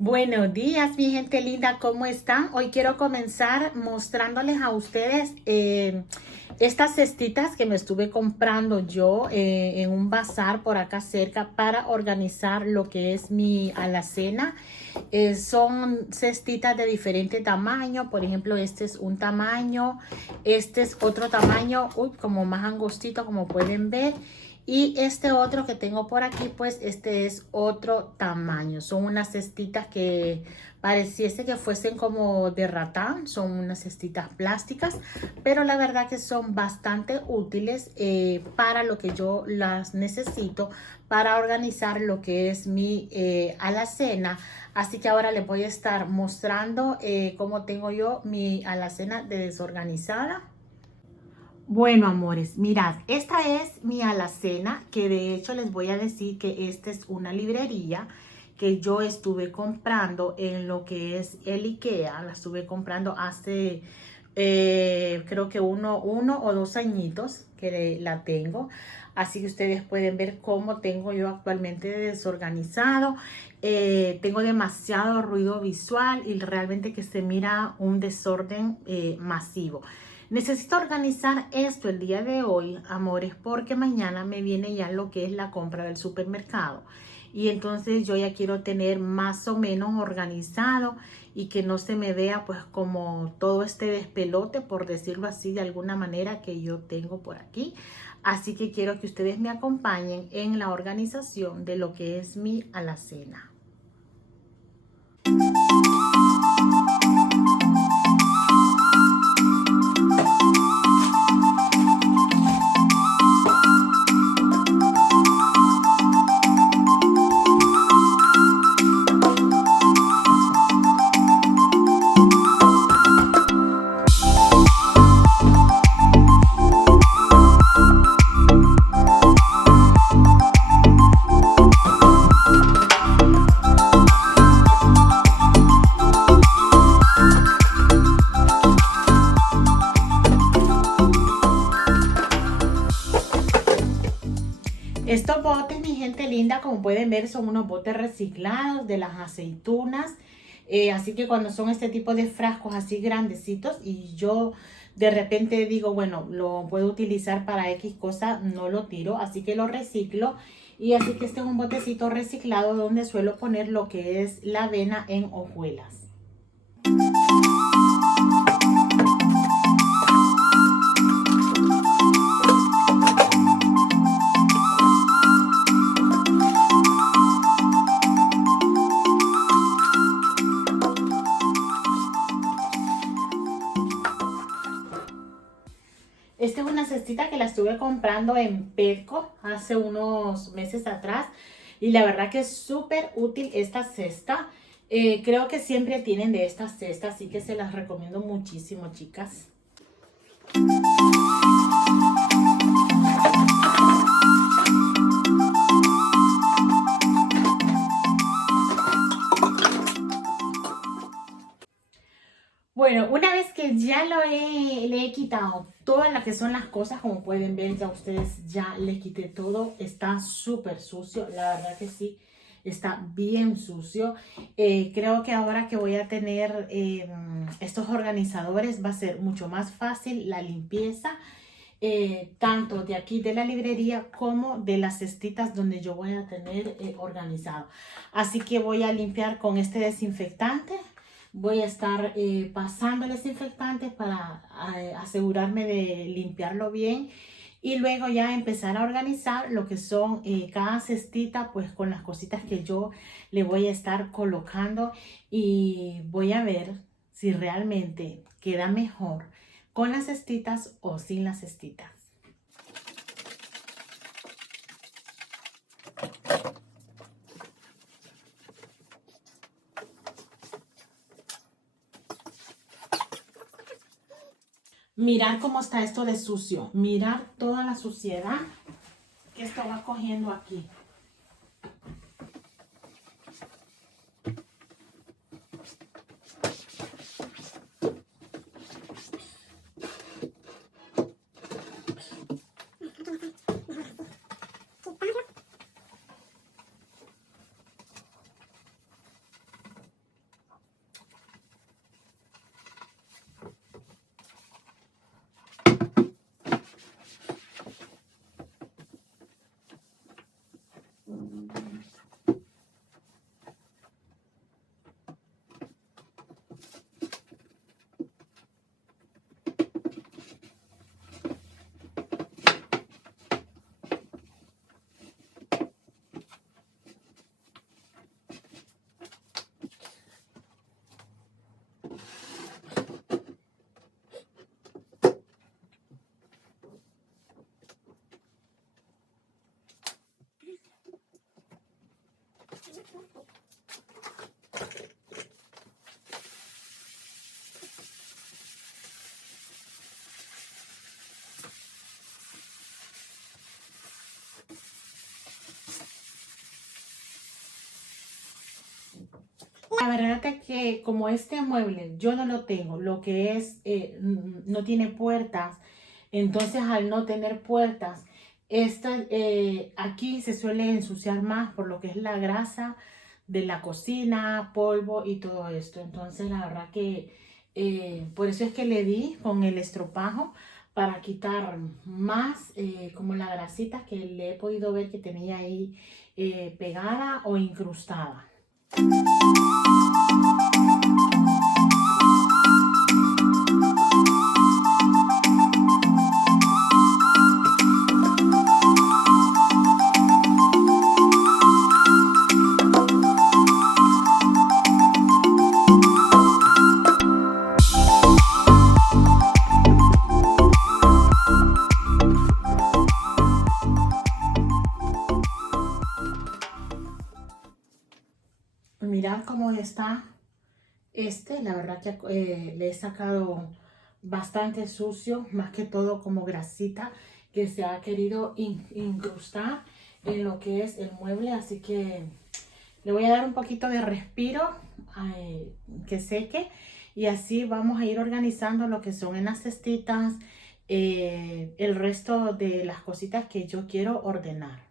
Buenos días, mi gente linda, ¿cómo están? Hoy quiero comenzar mostrándoles a ustedes estas cestitas que me estuve comprando yo en un bazar por acá cerca para organizar lo que es mi alacena. Son cestitas de diferente tamaño, por ejemplo, este es un tamaño, este es otro tamaño, como más angostito, como pueden ver. Y este otro que tengo por aquí, pues este es otro tamaño. Son unas cestitas que pareciese que fuesen como de ratán. Son unas cestitas plásticas, pero la verdad que son bastante útiles para lo que yo las necesito para organizar lo que es mi alacena. Así que ahora les voy a estar mostrando cómo tengo yo mi alacena de desorganizada. Bueno, amores, mirad, esta es mi alacena, que de hecho les voy a decir que esta es una librería que yo estuve comprando en lo que es el IKEA. La estuve comprando hace creo que uno o dos añitos que la tengo. Así que ustedes pueden ver cómo tengo yo actualmente desorganizado. Tengo demasiado ruido visual y realmente que se mira un desorden masivo. Necesito organizar esto el día de hoy, amores, porque mañana me viene ya lo que es la compra del supermercado. Y entonces yo ya quiero tener más o menos organizado y que no se me vea pues como todo este despelote, por decirlo así de alguna manera, que yo tengo por aquí. Así que quiero que ustedes me acompañen en la organización de lo que es mi alacena. Estos botes, mi gente linda, como pueden ver, son unos botes reciclados de las aceitunas. Así que cuando son este tipo de frascos así grandecitos y yo de repente digo, bueno, lo puedo utilizar para X cosa, no lo tiro, así que lo reciclo. Y así que este es un botecito reciclado donde suelo poner lo que es la avena en hojuelas. Esta es una cestita que la estuve comprando en Petco hace unos meses atrás y la verdad que es súper útil esta cesta. Creo que siempre tienen de estas cestas, así que se las recomiendo muchísimo, chicas. Bueno, una vez que ya le he quitado todas las que son las cosas, como pueden ver, ya ustedes ya le quité todo, está súper sucio, la verdad que sí, está bien sucio. Creo que ahora que voy a tener estos organizadores va a ser mucho más fácil la limpieza, tanto de aquí de la librería como de las cestitas donde yo voy a tener organizado. Así que voy a limpiar con este desinfectante. Voy a estar pasando el desinfectante para asegurarme de limpiarlo bien y luego ya empezar a organizar lo que son cada cestita, pues con las cositas que yo le voy a estar colocando, y voy a ver si realmente queda mejor con las cestitas o sin las cestitas. Mirar cómo está esto de sucio. Mirar toda la suciedad que esto va cogiendo aquí. La verdad es que como este mueble yo no lo tengo, lo que es, no tiene puertas, entonces al no tener puertas, aquí se suele ensuciar más por lo que es la grasa de la cocina, polvo y todo esto. Entonces la verdad que por eso es que le di con el estropajo para quitar más como la grasita que le he podido ver que tenía ahí pegada o incrustada. Mirad cómo está la verdad que le he sacado bastante sucio, más que todo como grasita que se ha querido incrustar en lo que es el mueble, así que le voy a dar un poquito de respiro que seque y así vamos a ir organizando lo que son en las cestitas el resto de las cositas que yo quiero ordenar.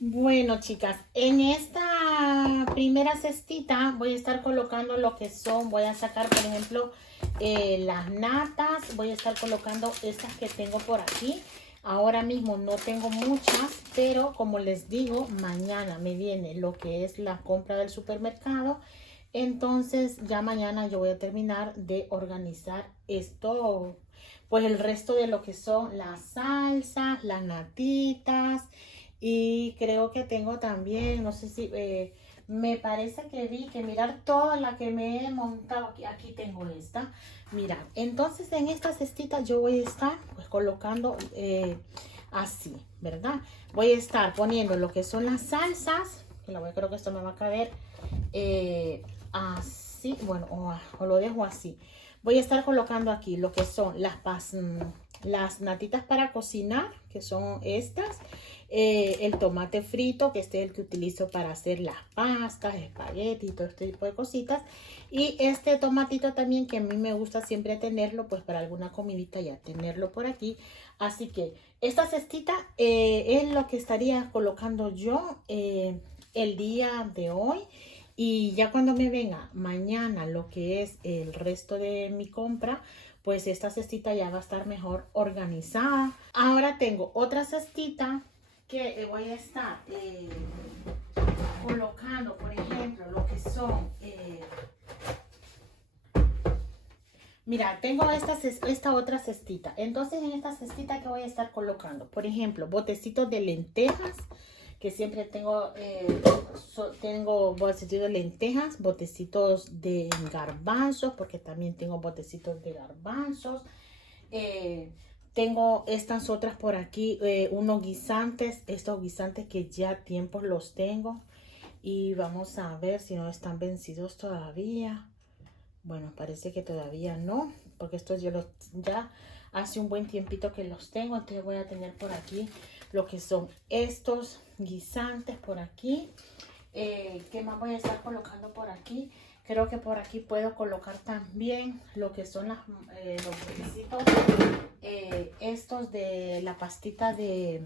Bueno, chicas, en esta primera cestita voy a estar colocando lo que son, voy a sacar, por ejemplo, las natas, voy a estar colocando estas que tengo por aquí. Ahora mismo no tengo muchas, pero como les digo, mañana me viene lo que es la compra del supermercado. Entonces ya mañana yo voy a terminar de organizar esto, pues el resto de lo que son las salsas, las natitas. Y creo que tengo también, no sé si, me parece que vi que mirar toda la que me he montado aquí. Aquí tengo esta. Mira, entonces en esta cestita yo voy a estar pues colocando así, ¿verdad? Voy a estar poniendo lo que son las salsas. Creo que esto me va a caber así, bueno, o lo dejo así. Voy a estar colocando aquí lo que son las natitas para cocinar, que son estas. El tomate frito, que este es el que utilizo para hacer las pastas, espagueti y todo este tipo de cositas. Y este tomatito también que a mí me gusta siempre tenerlo, pues para alguna comidita ya tenerlo por aquí. Así que esta cestita es lo que estaría colocando yo el día de hoy. Y ya cuando me venga mañana lo que es el resto de mi compra, pues esta cestita ya va a estar mejor organizada. Ahora tengo otra cestita que voy a estar colocando, por ejemplo, lo que son... mira, tengo esta otra cestita. Entonces en esta cestita que voy a estar colocando, por ejemplo, botecitos de lentejas, que siempre tengo, tengo botecitos de lentejas, botecitos de garbanzos, porque también tengo botecitos de garbanzos. Tengo estas otras por aquí, unos guisantes, estos guisantes que ya tiempos los tengo. Y vamos a ver si no están vencidos todavía. Bueno, parece que todavía no, porque estos yo ya hace un buen tiempito que los tengo. Entonces voy a tener por aquí lo que son estos guisantes por aquí. ¿Qué más voy a estar colocando por aquí? Creo que por aquí puedo colocar también lo que son los botecitos estos de la pastita de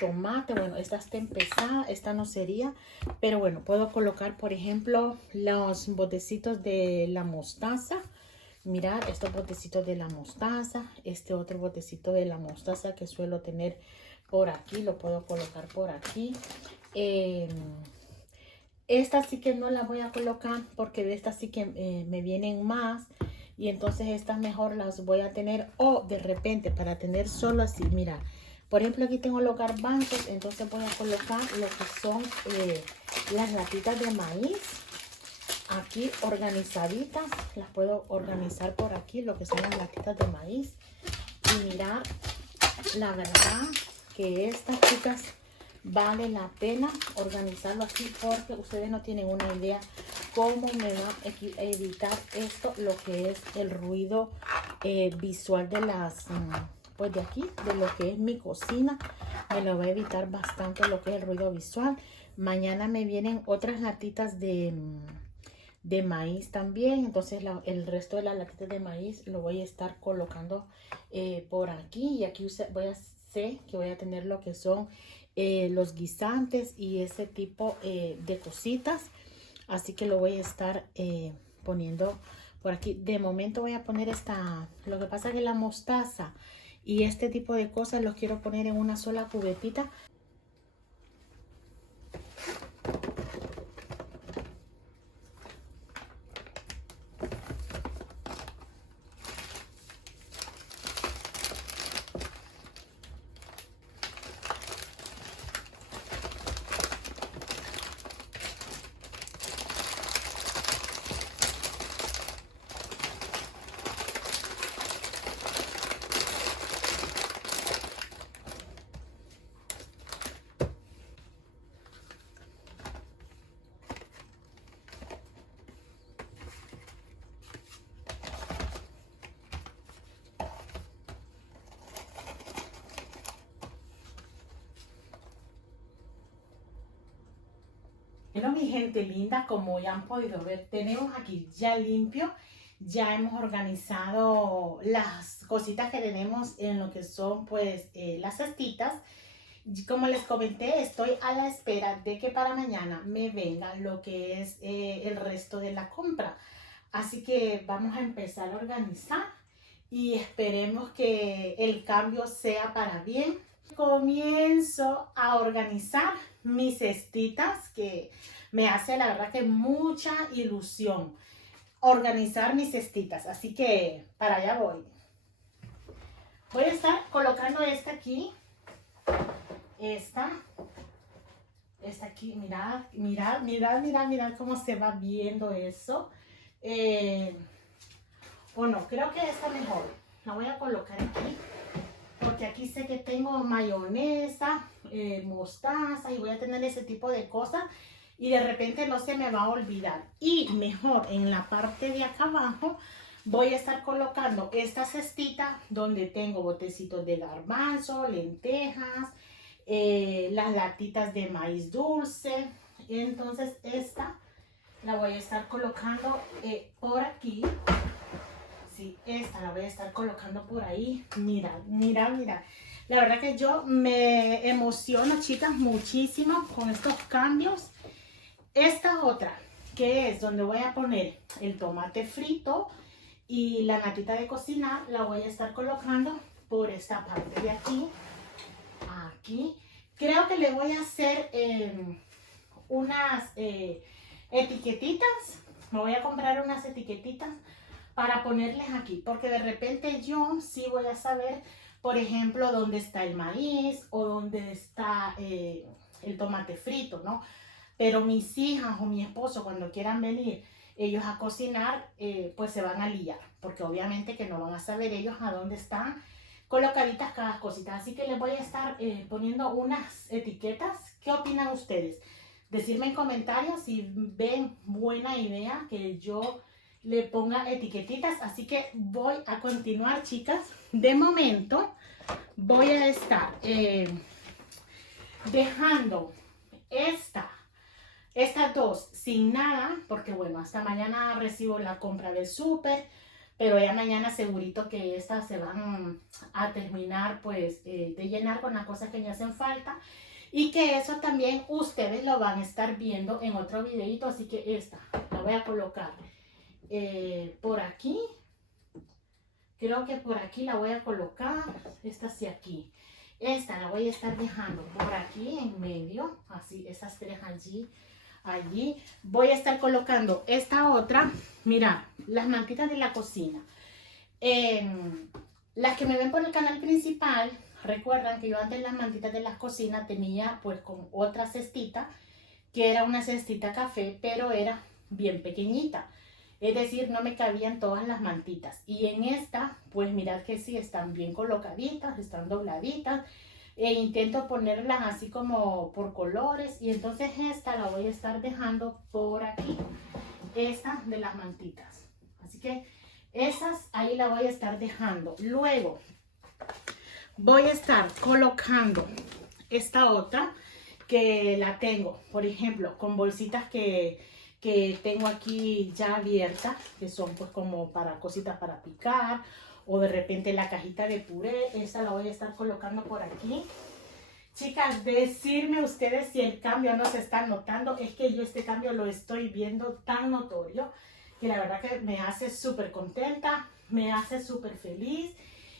tomate. Bueno, esta está empezada, esta no sería, pero bueno, puedo colocar por ejemplo los botecitos de la mostaza. Mirad, estos botecitos de la mostaza, este otro botecito de la mostaza que suelo tener por aquí, lo puedo colocar por aquí. Esta sí que no la voy a colocar porque de estas sí que me vienen más. Y entonces estas mejor las voy a tener, o de repente para tener solo así, mira. Por ejemplo, aquí tengo los garbanzos, entonces voy a colocar lo que son las latitas de maíz. Aquí organizaditas, las puedo organizar por aquí, lo que son las latitas de maíz. Y mirad, la verdad que estas chicas vale la pena organizarlo así porque ustedes no tienen una idea cómo me va a evitar esto, lo que es el ruido visual de las, pues de aquí, de lo que es mi cocina. Me lo va a evitar bastante lo que es el ruido visual. Mañana me vienen otras latitas de maíz también, entonces el resto de las latitas de maíz lo voy a estar colocando por aquí, y aquí sé que voy a tener lo que son los guisantes y ese tipo de cositas, así que lo voy a estar poniendo por aquí. De momento voy a poner lo que pasa es que la mostaza y este tipo de cosas los quiero poner en una sola cubetita. Bueno, mi gente linda, como ya han podido ver, tenemos aquí ya limpio. Ya hemos organizado las cositas que tenemos en lo que son pues las cestitas. Y como les comenté, estoy a la espera de que para mañana me venga lo que es el resto de la compra. Así que vamos a empezar a organizar y esperemos que el cambio sea para bien. Comienzo a organizar mis cestitas, que me hace la verdad que mucha ilusión organizar mis cestitas, así que para allá voy. Voy a estar colocando esta aquí, esta aquí, mirad, mirad, mirad, mirad, mirad cómo se va viendo eso. Bueno, creo que esta mejor, la voy a colocar aquí, porque aquí sé que tengo mayonesa, mostaza, y voy a tener ese tipo de cosas, y de repente no se me va a olvidar. Y mejor, en la parte de acá abajo voy a estar colocando esta cestita donde tengo botecitos de garbanzo, lentejas, las latitas de maíz dulce. Entonces esta la voy a estar colocando por aquí. Sí, esta la voy a estar colocando por ahí. Mira, mira, mira. La verdad que yo me emociono, chicas, muchísimo con estos cambios. Esta otra, que es donde voy a poner el tomate frito y la natita de cocinar, la voy a estar colocando por esta parte de aquí. Aquí. Creo que le voy a hacer unas etiquetitas. Me voy a comprar unas etiquetitas para ponerles aquí, porque de repente yo sí voy a saber, por ejemplo, dónde está el maíz o dónde está el tomate frito, ¿no? Pero mis hijas o mi esposo, cuando quieran venir ellos a cocinar, pues se van a liar, porque obviamente que no van a saber ellos a dónde están colocaditas cada cosita. Así que les voy a estar poniendo unas etiquetas. ¿Qué opinan ustedes? Decirme en comentarios si ven buena idea que yo le ponga etiquetitas. Así que voy a continuar, chicas. De momento voy a estar dejando estas dos sin nada, porque bueno, hasta mañana recibo la compra del súper, pero ya mañana segurito que estas se van a terminar pues de llenar con las cosas que me hacen falta, y que eso también ustedes lo van a estar viendo en otro videito. Así que esta la voy a colocar por aquí. Creo que por aquí la voy a colocar, esta hacia aquí. Esta la voy a estar dejando por aquí en medio, así, esas tres allí. Voy a estar colocando esta otra. Mira, las mantitas de la cocina. Las que me ven por el canal principal, recuerdan que yo antes las mantitas de la cocina tenía pues con otra cestita, que era una cestita café, pero era bien pequeñita. Es decir, no me cabían todas las mantitas. Y en esta, pues mirad que sí, están bien colocaditas, están dobladitas. e intento ponerlas así como por colores, y entonces esta la voy a estar dejando por aquí, esta de las mantitas, así que esas ahí la voy a estar dejando. Luego voy a estar colocando esta otra que la tengo, por ejemplo, con bolsitas que tengo aquí ya abiertas, que son pues como para cositas para picar, o de repente la cajita de puré. Esta la voy a estar colocando por aquí. Chicas, decirme ustedes si el cambio no se está notando. Es que yo este cambio lo estoy viendo tan notorio que la verdad que me hace súper contenta, me hace súper feliz.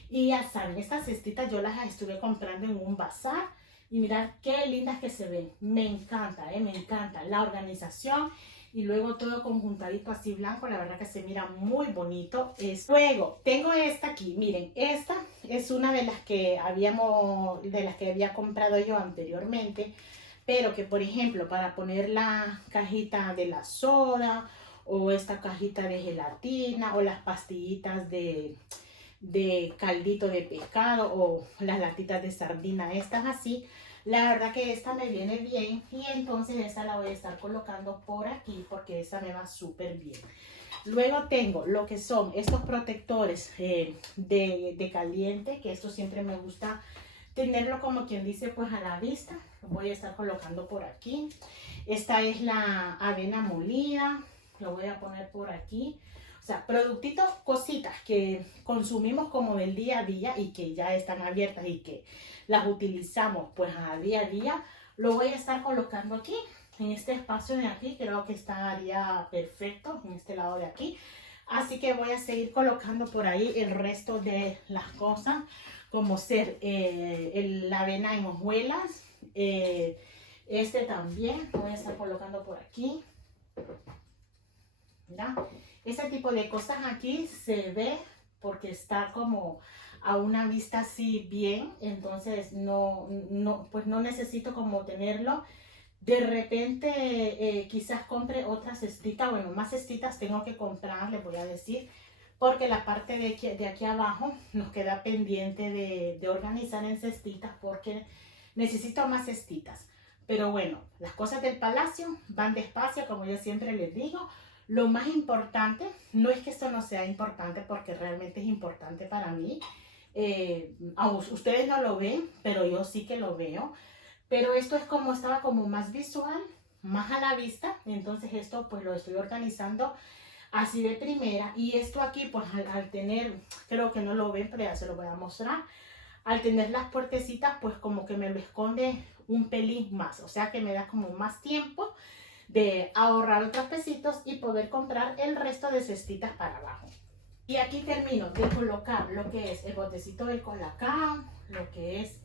Y ya saben, estas cestitas yo las estuve comprando en un bazar y mirad qué lindas que se ven. Me encanta, me encanta la organización. Y luego todo conjuntadito así blanco, la verdad que se mira muy bonito. Luego tengo esta aquí, miren, esta es una de las que había comprado yo anteriormente, pero que por ejemplo para poner la cajita de la soda, o esta cajita de gelatina, o las pastillitas de caldito de pescado, o las latitas de sardina, estas así. La verdad que esta me viene bien, y entonces esta la voy a estar colocando por aquí porque esta me va súper bien. Luego tengo lo que son estos protectores de caliente, que esto siempre me gusta tenerlo como quien dice pues a la vista. Lo voy a estar colocando por aquí. Esta es la avena molida, lo voy a poner por aquí. O sea, productitos, cositas que consumimos como del día a día y que ya están abiertas y que las utilizamos pues a día a día, lo voy a estar colocando aquí, en este espacio de aquí. Creo que estaría perfecto en este lado de aquí. Así que voy a seguir colocando por ahí el resto de las cosas, como ser la avena en hojuelas. Este también lo voy a estar colocando por aquí. Mira, ese tipo de cosas aquí se ve porque está como a una vista así bien, entonces pues no necesito como tenerlo. De repente quizás compre otra cestita, bueno, más cestitas tengo que comprar, les voy a decir, porque la parte de aquí abajo nos queda pendiente de organizar en cestitas porque necesito más cestitas. Pero bueno, las cosas del palacio van despacio, como yo siempre les digo. Lo más importante, no es que esto no sea importante, porque realmente es importante para mí. Ustedes no lo ven, pero yo sí que lo veo. Pero esto es como, estaba como más visual, más a la vista. Entonces esto pues lo estoy organizando así de primera. Y esto aquí pues al tener, creo que no lo ven, pero ya se lo voy a mostrar. Al tener las puertecitas pues como que me lo esconde un pelín más. O sea que me da como más tiempo de ahorrar otros pesitos y poder comprar el resto de cestitas para abajo. Y aquí termino de colocar lo que es el botecito del colacao, lo que es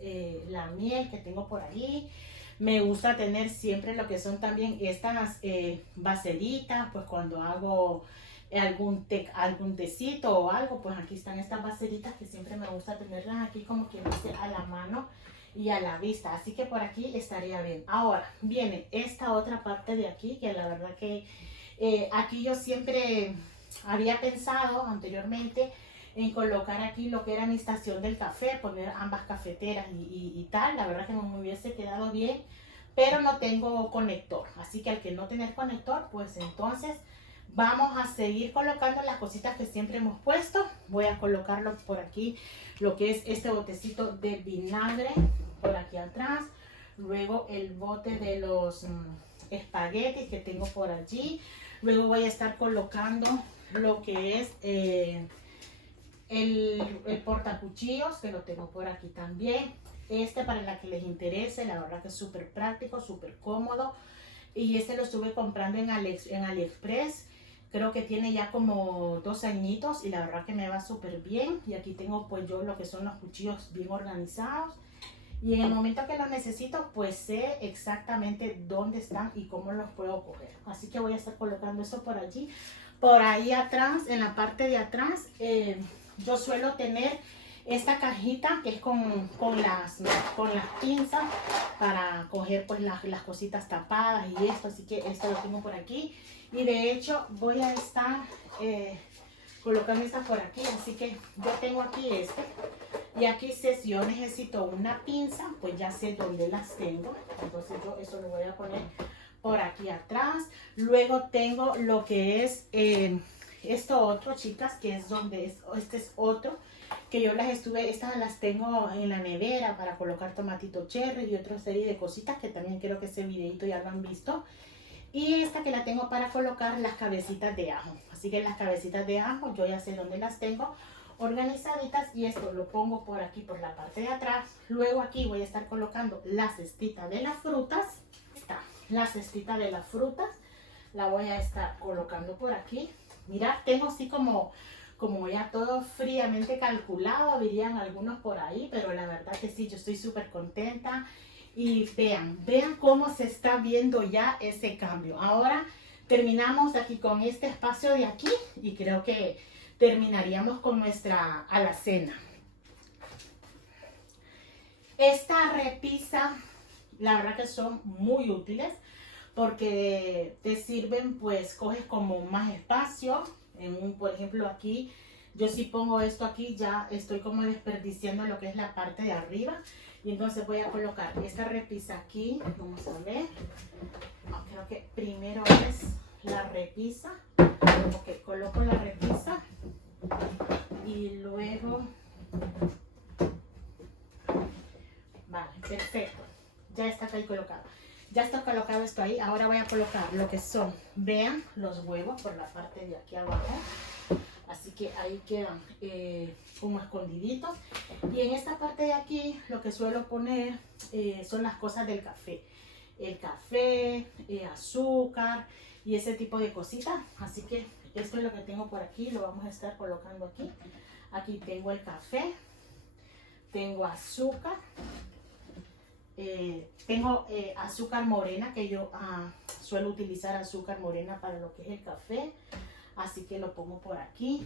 la miel que tengo por ahí. Me gusta tener siempre lo que son también estas vaseritas, pues cuando hago algún tecito o algo, pues aquí están estas vaseritas que siempre me gusta tenerlas aquí como quien dice a la mano y a la vista. Así que por aquí estaría bien. Ahora viene esta otra parte de aquí, que la verdad que aquí yo siempre había pensado anteriormente en colocar aquí lo que era mi estación del café, poner ambas cafeteras y tal. La verdad que no me hubiese quedado bien, pero no tengo conector, así que al que no tener conector, pues entonces vamos a seguir colocando las cositas que siempre hemos puesto. Voy a colocarlo por aquí, lo que es este botecito de vinagre por aquí atrás. Luego el bote de los espaguetis que tengo por allí. Luego voy a estar colocando lo que es el portacuchillos, que lo tengo por aquí también. Este, para la que les interese, la verdad que es súper práctico, súper cómodo. Y este lo estuve comprando en AliExpress. Creo que tiene ya como 2 añitos y la verdad que me va súper bien. Y aquí tengo pues yo lo que son los cuchillos bien organizados. Y en el momento que los necesito, pues sé exactamente dónde están y cómo los puedo coger. Así que voy a estar colocando eso por allí. Por ahí atrás, en la parte de atrás, yo suelo tener esta cajita que es con las pinzas para coger pues las cositas tapadas y esto. Así que esto lo tengo por aquí. Y de hecho voy a estar colocando estas por aquí. Así que yo tengo aquí Y aquí sé si yo necesito una pinza, pues ya sé dónde las tengo. Entonces yo eso lo voy a poner por aquí atrás. Luego tengo lo que es esto otro, chicas, que es donde es, este es otro que yo estas las tengo en la nevera para colocar tomatito cherry y otra serie de cositas que también creo que ese videito ya lo han visto. Y esta que la tengo para colocar las cabecitas de ajo. Así que las cabecitas de ajo yo ya sé dónde las tengo organizaditas, y esto lo pongo por aquí por la parte de atrás. Luego aquí voy a estar colocando la cestita de las frutas. Está la cestita de las frutas, la voy a estar colocando por aquí. Mira, tengo así como ya todo fríamente calculado, dirían algunos por ahí, pero la verdad que sí, yo estoy súper contenta. Y vean cómo se está viendo ya ese cambio. Ahora terminamos aquí con este espacio de aquí y creo que terminaríamos con nuestra alacena. Esta repisa, la verdad que son muy útiles porque te sirven, pues coges como más espacio. Por ejemplo, aquí yo si pongo esto aquí ya estoy como desperdiciando lo que es la parte de arriba, y entonces voy a colocar esta repisa aquí. Vamos a ver, creo que primero es la repisa. Ok, coloco la repisa y luego, vale, perfecto, ya está ahí colocado. Ya está colocado esto ahí. Ahora voy a colocar lo que son, vean, los huevos por la parte de aquí abajo. Así que ahí quedan como escondiditos. Y en esta parte de aquí lo que suelo poner son las cosas del café. El café, azúcar y ese tipo de cositas. Así que esto es lo que tengo por aquí. Lo vamos a estar colocando aquí. Aquí tengo el café. Tengo azúcar. Tengo azúcar morena, que yo suelo utilizar azúcar morena para lo que es el café, así que lo pongo por aquí.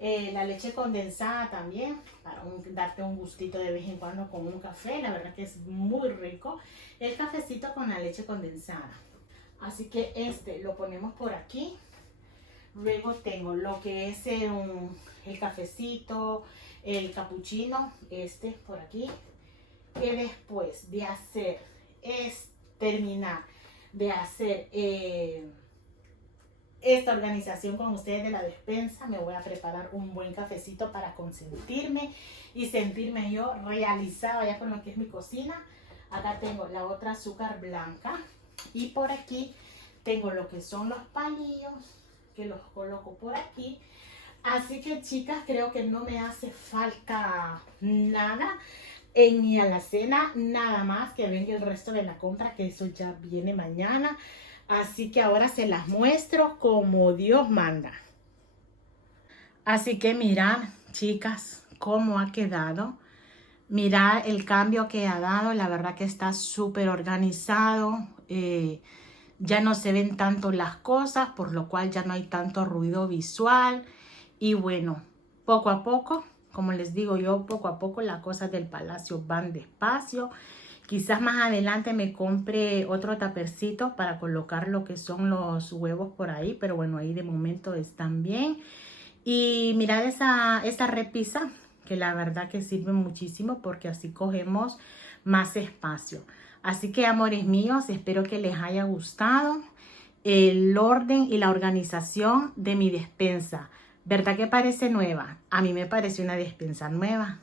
La leche condensada también, para darte un gustito de vez en cuando con un café, la verdad que es muy rico el cafecito con la leche condensada. Así que este lo ponemos por aquí. Luego tengo lo que es el cafecito, el capuchino, este por aquí. Que después de hacer terminar de hacer esta organización con ustedes de la despensa, me voy a preparar un buen cafecito para consentirme y sentirme yo realizada ya con lo que es mi cocina. Acá tengo la otra azúcar blanca y por aquí tengo lo que son los palillos, que los coloco por aquí. Así que, chicas, creo que no me hace falta nada en mi alacena, nada más que venga el resto de la compra, que eso ya viene mañana. Así que ahora se las muestro como Dios manda. Así que mirad, chicas, cómo ha quedado. Mirad el cambio que ha dado. La verdad que está súper organizado. Ya no se ven tanto las cosas, por lo cual ya no hay tanto ruido visual. Y bueno, poco a poco, como les digo yo, poco a poco las cosas del palacio van despacio. Quizás más adelante me compre otro tapercito para colocar lo que son los huevos por ahí, pero bueno, ahí de momento están bien. Y mirad esa repisa, que la verdad que sirve muchísimo porque así cogemos más espacio. Así que, amores míos, espero que les haya gustado el orden y la organización de mi despensa. ¿Verdad que parece nueva? A mí me parece una despensa nueva.